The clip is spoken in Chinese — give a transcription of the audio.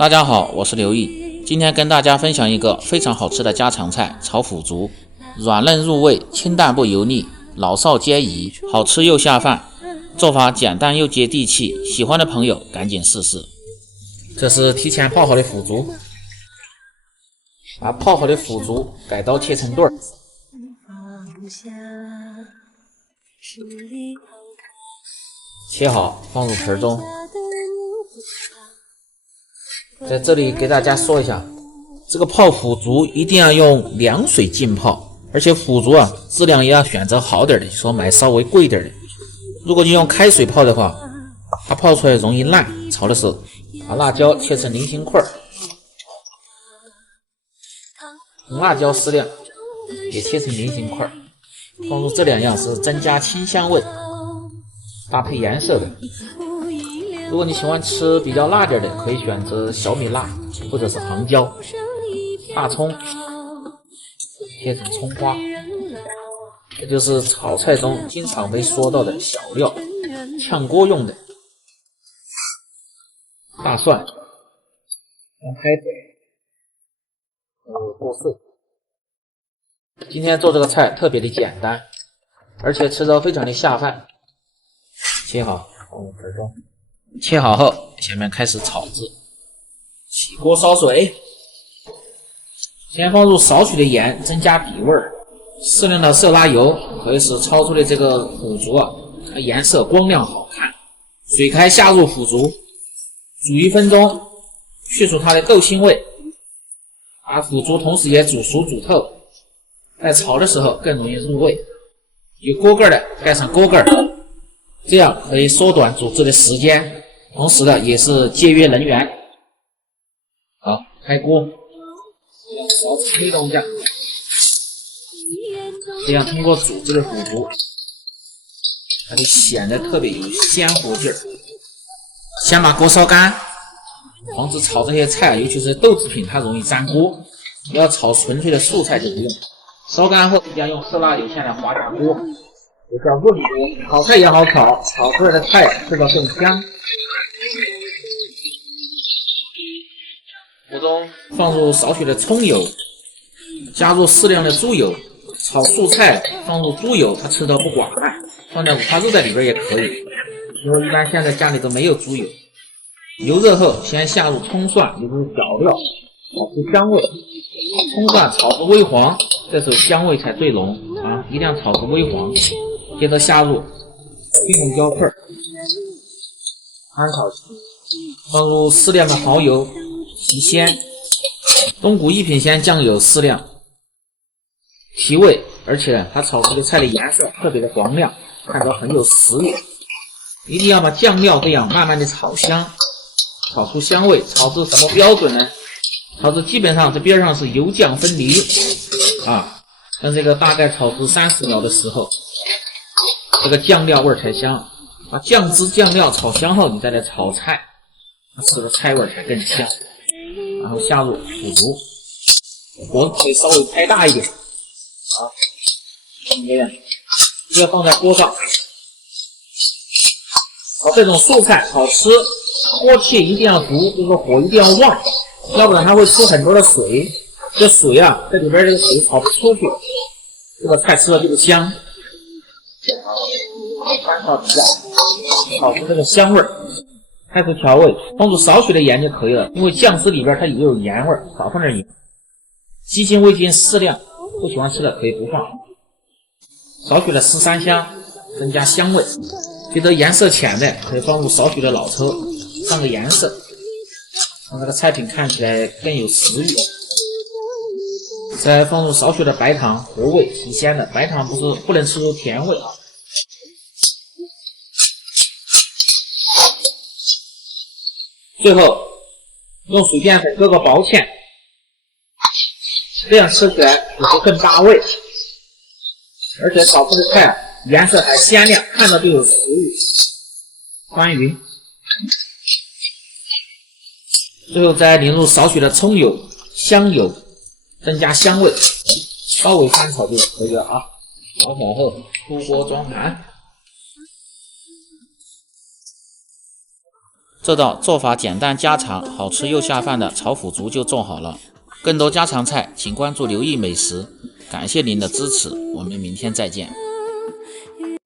大家好，我是刘毅，今天跟大家分享一个非常好吃的家常菜——炒腐竹，软嫩入味，清淡不油腻，老少皆宜，好吃又下饭，做法简单又接地气，喜欢的朋友赶紧试试。这是提前泡好的腐竹，把泡好的腐竹改刀切成段，切好放入盆中。在这里给大家说一下，这个泡腐竹一定要用凉水浸泡，而且腐竹质量也要选择好点的，就说买稍微贵点的。如果你用开水泡的话，它泡出来容易烂。炒的时候把辣椒切成菱形块，红辣椒适量也切成菱形块，放入这两样是增加清香味，搭配颜色的。如果你喜欢吃比较辣点的，可以选择小米辣或者是杭椒。大葱切成葱花，这就是炒菜中经常被说到的小料，炝锅用的。大蒜用开水剁碎。今天做这个菜特别的简单，而且吃着非常的下饭。切好放入盆中，切好后下面开始炒制。起锅烧水，先放入少许的盐增加底味，适量的色拉油可以使焯出的这个腐竹它颜色光亮好看。水开下入腐竹，煮1分钟，去除它的豆腥味，把腐竹同时也煮熟煮透，在炒的时候更容易入味。有锅盖的盖上锅盖，这样可以缩短煮制的时间，同时呢也是节约能源。好，开锅，少吃黑豆酱，这样通过煮制的腐竹，它就显得特别有鲜活劲儿。先把锅烧干，防止炒这些菜尤其是豆制品它容易粘锅。要炒纯粹的素菜就不用。烧干后要用色拉油下来滑下锅，有点润锅，炒菜也好炒，炒出来的菜吃着更香。锅中放入少许的葱油，加入适量的猪油。炒素菜放入猪油它吃得不寡淡，放点五花肉在里边也可以，因为一般现在家里都没有猪油。油热后先下入葱蒜，也就是调料，炒出香味。葱蒜炒至微黄，这时候香味才最浓一定要炒至微黄。接着下入黑胡椒片，翻炒，放入适量的蚝油、提鲜、东谷一品鲜酱油适量，提味。而且它炒出的菜的颜色特别的黄亮，看着很有食欲。一定要把酱料这样慢慢的炒香，炒出香味。炒至什么标准呢？炒至基本上这边上是油酱分离像这个大概炒至30秒的时候，这个酱料味才香。把酱汁酱料炒香后，你再来炒菜，吃的菜味才更香。然后下入腐竹，火可以稍微开大一点这样直接放在锅上。这种素菜好吃，锅气一定要足，这个火一定要旺，要不然它会出很多的水。这水这里边这个水炒不出去，这个菜吃了就不香。翻炒几下，炒出这个香味儿。开始调味，放入少许的盐就可以了，因为酱汁里边它也有盐味，少放点盐。鸡精、味精适量，不喜欢吃的可以不放。少许的十三香，增加香味。觉得颜色浅的可以放入少许的老抽，上个颜色，让这个菜品看起来更有食欲。再放入少许的白糖，活味提鲜的。白糖不能吃出甜味。最后用水淀粉割个薄芡，这样吃起来也会更搭味，而且炒出的菜颜色还鲜亮，看着就有食欲。翻匀，最后再淋入少许的葱油、香油，增加香味，稍微翻炒就可以了炒好后出锅装盘。这道做法简单家常、好吃又下饭的炒腐竹就做好了。更多家常菜，请关注刘毅美食。感谢您的支持，我们明天再见。